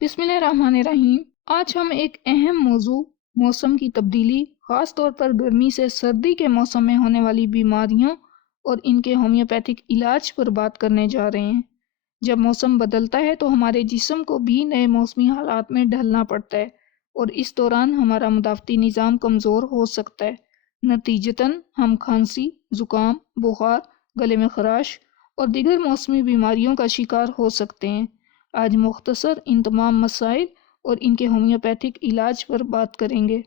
بسم اللہ الرحمن الرحیم۔ آج ہم ایک اہم موضوع موسم کی تبدیلی، خاص طور پر گرمی سے سردی کے موسم میں ہونے والی بیماریوں اور ان کے ہومیوپیتھک علاج پر بات کرنے جا رہے ہیں۔ جب موسم بدلتا ہے تو ہمارے جسم کو بھی نئے موسمی حالات میں ڈھلنا پڑتا ہے اور اس دوران ہمارا مدافعتی نظام کمزور ہو سکتا ہے۔ نتیجتاً ہم کھانسی، زکام، بخار، گلے میں خراش اور دیگر موسمی بیماریوں کا شکار ہو سکتے ہیں۔ آج مختصر ان تمام مسائل اور ان کے ہومیوپیتھک علاج پر بات کریں گے۔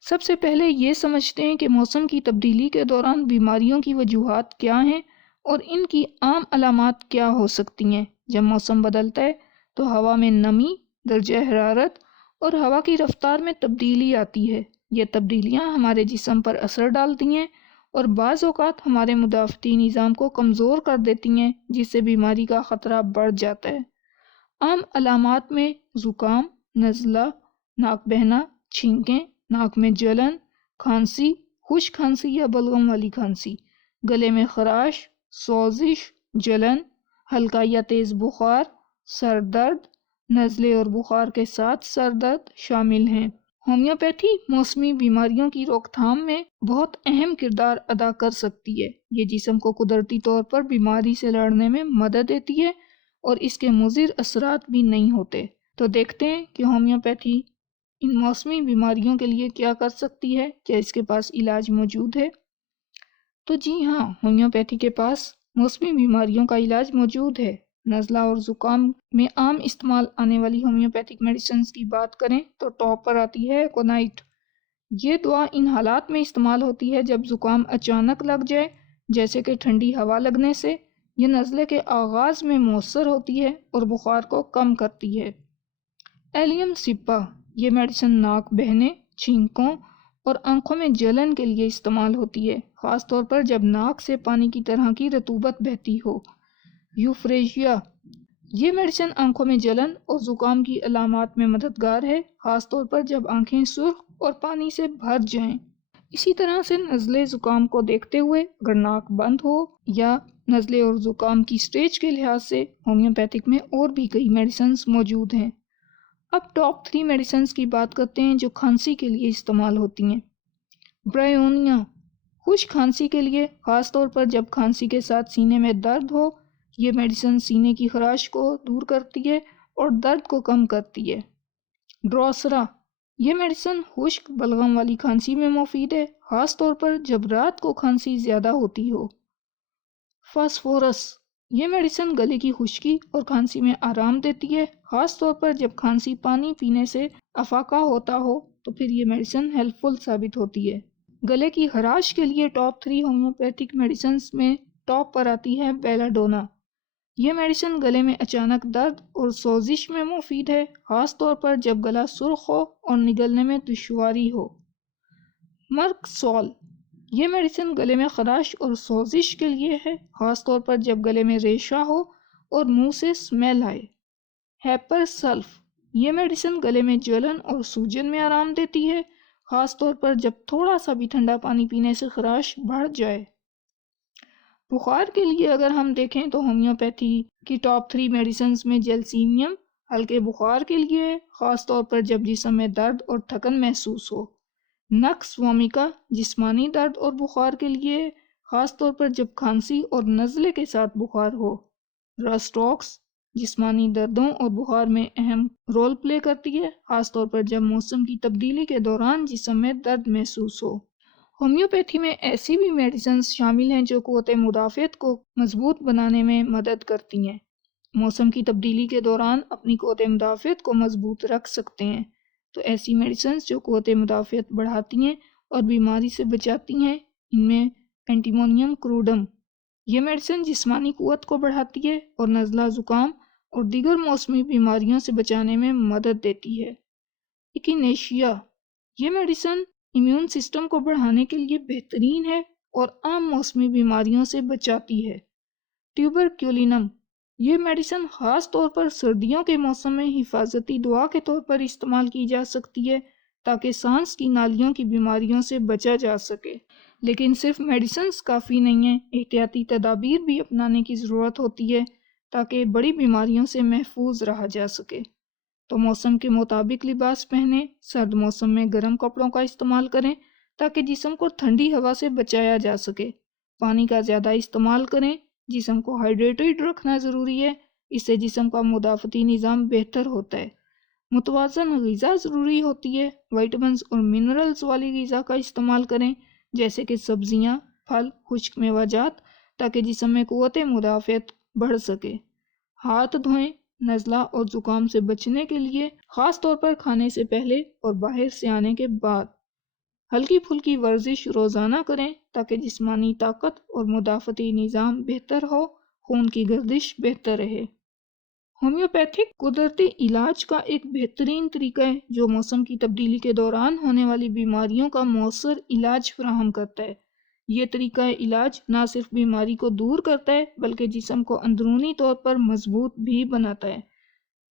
سب سے پہلے یہ سمجھتے ہیں کہ موسم کی تبدیلی کے دوران بیماریوں کی وجوہات کیا ہیں اور ان کی عام علامات کیا ہو سکتی ہیں۔ جب موسم بدلتا ہے تو ہوا میں نمی، درجہ حرارت اور ہوا کی رفتار میں تبدیلی آتی ہے۔ یہ تبدیلیاں ہمارے جسم پر اثر ڈالتی ہیں اور بعض اوقات ہمارے مدافعتی نظام کو کمزور کر دیتی ہیں، جس سے بیماری کا خطرہ بڑھ جاتا ہے۔ عام علامات میں زکام، نزلہ، ناک بہنا، چھینکیں، ناک میں جلن، کھانسی، خشک کھانسی یا بلغم والی کھانسی، گلے میں خراش، سوزش، جلن، ہلکا یا تیز بخار، سر درد، نزلے اور بخار کے ساتھ سر درد شامل ہیں۔ ہومیوپیتھی موسمی بیماریوں کی روک تھام میں بہت اہم کردار ادا کر سکتی ہے۔ یہ جسم کو قدرتی طور پر بیماری سے لڑنے میں مدد دیتی ہے اور اس کے مضر اثرات بھی نہیں ہوتے۔ تو دیکھتے ہیں کہ ہومیوپیتھی ان موسمی بیماریوں کے لیے کیا کر سکتی ہے، کیا اس کے پاس علاج موجود ہے؟ تو جی ہاں، ہومیوپیتھی کے پاس موسمی بیماریوں کا علاج موجود ہے۔ نزلہ اور زکام میں عام استعمال آنے والی ہومیوپیتھک میڈیسنز کی بات کریں تو ٹاپ پر آتی ہے ایکونائٹ۔ یہ دوا ان حالات میں استعمال ہوتی ہے جب زکام اچانک لگ جائے، جیسے کہ ٹھنڈی ہوا لگنے سے۔ یہ نزلے کے آغاز میں مؤثر ہوتی ہے اور بخار کو کم کرتی ہے۔ ایلیم سپا، یہ میڈیسن ناک بہنے، چھینکوں اور آنکھوں میں جلن کے لیے استعمال ہوتی ہے، خاص طور پر جب ناک سے پانی کی طرح کی رطوبت بہتی ہو۔ یوفریشیا، یہ میڈیسن آنکھوں میں جلن اور زکام کی علامات میں مددگار ہے، خاص طور پر جب آنکھیں سرخ اور پانی سے بھر جائیں۔ اسی طرح سے نزلے زکام کو دیکھتے ہوئے اگر ناک بند ہو یا نزلے اور زکام کی سٹیج کے لحاظ سے ہومیوپیتھک میں اور بھی کئی میڈیسنز موجود ہیں۔ اب ٹاپ 3 میڈیسنز کی بات کرتے ہیں جو کھانسی کے لیے استعمال ہوتی ہیں۔ برائیونیا، خشک کھانسی کے لیے، خاص طور پر جب کھانسی کے ساتھ سینے میں درد ہو، یہ میڈیسن سینے کی خراش کو دور کرتی ہے اور درد کو کم کرتی ہے۔ ڈروسرا، یہ میڈیسن خشک بلغم والی کھانسی میں مفید ہے، خاص طور پر جب رات کو کھانسی زیادہ ہوتی ہو۔ فاسفورس، یہ میڈیسن گلے کی خشکی اور کھانسی میں آرام دیتی ہے، خاص طور پر جب کھانسی پانی پینے سے افاقہ ہوتا ہو تو پھر یہ میڈیسن ہیلپ فل ثابت ہوتی ہے۔ گلے کی خراش کے لیے ٹاپ 3 ہومیوپیتھک میڈیسنز میں ٹاپ پر آتی ہے بیلاڈونا۔ یہ میڈیسن گلے میں اچانک درد اور سوزش میں مفید ہے، خاص طور پر جب گلا سرخ ہو اور نگلنے میں دشواری ہو۔ مرک سول، یہ میڈیسن گلے میں خراش اور سوزش کے لیے ہے، خاص طور پر جب گلے میں ریشہ ہو اور منہ سے اسمیل آئے۔ ہیپر سلف، یہ میڈیسن گلے میں جلن اور سوجن میں آرام دیتی ہے، خاص طور پر جب تھوڑا سا بھی ٹھنڈا پانی پینے سے خراش بڑھ جائے۔ بخار کے لیے اگر ہم دیکھیں تو ہومیوپیتھی کی ٹاپ 3 میڈیسنز میں جیلسینیم ہلکے بخار کے لیے ہے، خاص طور پر جب جسم میں درد اور تھکن محسوس ہو۔ نکس وومیکا جسمانی درد اور بخار کے لیے ہے، خاص طور پر جب کھانسی اور نزلے کے ساتھ بخار ہو۔ راسٹوکس جسمانی دردوں اور بخار میں اہم رول پلے کرتی ہے، خاص طور پر جب موسم کی تبدیلی کے دوران جسم میں درد محسوس ہو۔ ہومیوپیتھی میں ایسی بھی میڈیسنز شامل ہیں جو قوت مدافعت کو مضبوط بنانے میں مدد کرتی ہیں، موسم کی تبدیلی کے دوران اپنی قوت مدافعت کو مضبوط رکھ سکتے ہیں۔ تو ایسی میڈیسنز جو قوت مدافعت بڑھاتی ہیں اور بیماری سے بچاتی ہیں، ان میں اینٹیمونیم کروڈم، یہ میڈیسن جسمانی قوت کو بڑھاتی ہے اور نزلہ زکام اور دیگر موسمی بیماریوں سے بچانے میں مدد دیتی ہے۔ ایکینیشیا، یہ میڈیسن امیون سسٹم کو بڑھانے کے لیے بہترین ہے اور عام موسمی بیماریوں سے بچاتی ہے۔ ٹیوبرکیولینم، یہ میڈیسن خاص طور پر سردیوں کے موسم میں حفاظتی دوا کے طور پر استعمال کی جا سکتی ہے تاکہ سانس کی نالیوں کی بیماریوں سے بچا جا سکے۔ لیکن صرف میڈیسنز کافی نہیں ہیں، احتیاطی تدابیر بھی اپنانے کی ضرورت ہوتی ہے تاکہ بڑی بیماریوں سے محفوظ رہا جا سکے۔ تو موسم کے مطابق لباس پہنیں، سرد موسم میں گرم کپڑوں کا استعمال کریں تاکہ جسم کو ٹھنڈی ہوا سے بچایا جا سکے۔ پانی کا زیادہ استعمال کریں، جسم کو ہائیڈریٹڈ رکھنا ضروری ہے، اس سے جسم کا مدافعتی نظام بہتر ہوتا ہے۔ متوازن غذا ضروری ہوتی ہے، وائٹامنز اور منرلز والی غذا کا استعمال کریں جیسے کہ سبزیاں، پھل، خشک میوہ جات، تاکہ جسم میں قوت مدافعت بڑھ سکے۔ ہاتھ دھوئیں، نزلہ اور زکام سے بچنے کے لیے، خاص طور پر کھانے سے پہلے اور باہر سے آنے کے بعد۔ ہلکی پھلکی ورزش روزانہ کریں تاکہ جسمانی طاقت اور مدافعتی نظام بہتر ہو، خون کی گردش بہتر رہے۔ ہومیوپیتھک قدرتی علاج کا ایک بہترین طریقہ ہے جو موسم کی تبدیلی کے دوران ہونے والی بیماریوں کا مؤثر علاج فراہم کرتا ہے۔ یہ طریقہ علاج نہ صرف بیماری کو دور کرتا ہے بلکہ جسم کو اندرونی طور پر مضبوط بھی بناتا ہے۔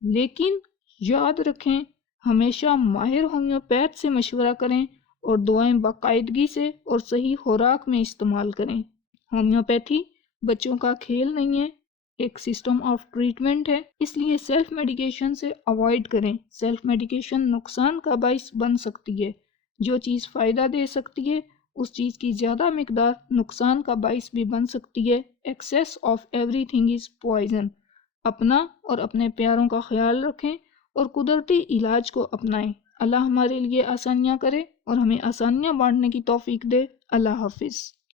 لیکن یاد رکھیں، ہمیشہ ماہر ہومیوپیتھ سے مشورہ کریں اور دعائیں باقاعدگی سے اور صحیح خوراک میں استعمال کریں۔ ہومیوپیتھی بچوں کا کھیل نہیں ہے، ایک سسٹم آف ٹریٹمنٹ ہے، اس لیے سیلف میڈیکیشن سے اوائڈ کریں۔ سیلف میڈیکیشن نقصان کا باعث بن سکتی ہے۔ جو چیز فائدہ دے سکتی ہے اس چیز کی زیادہ مقدار نقصان کا باعث بھی بن سکتی ہے۔ Access of every thing is poison. اپنا اور اپنے پیاروں کا خیال رکھیں اور قدرتی علاج کو اپنائیں۔ اللہ ہمارے لیے آسانیاں کرے اور ہمیں آسانیاں بانٹنے کی توفیق دے۔ اللہ حافظ۔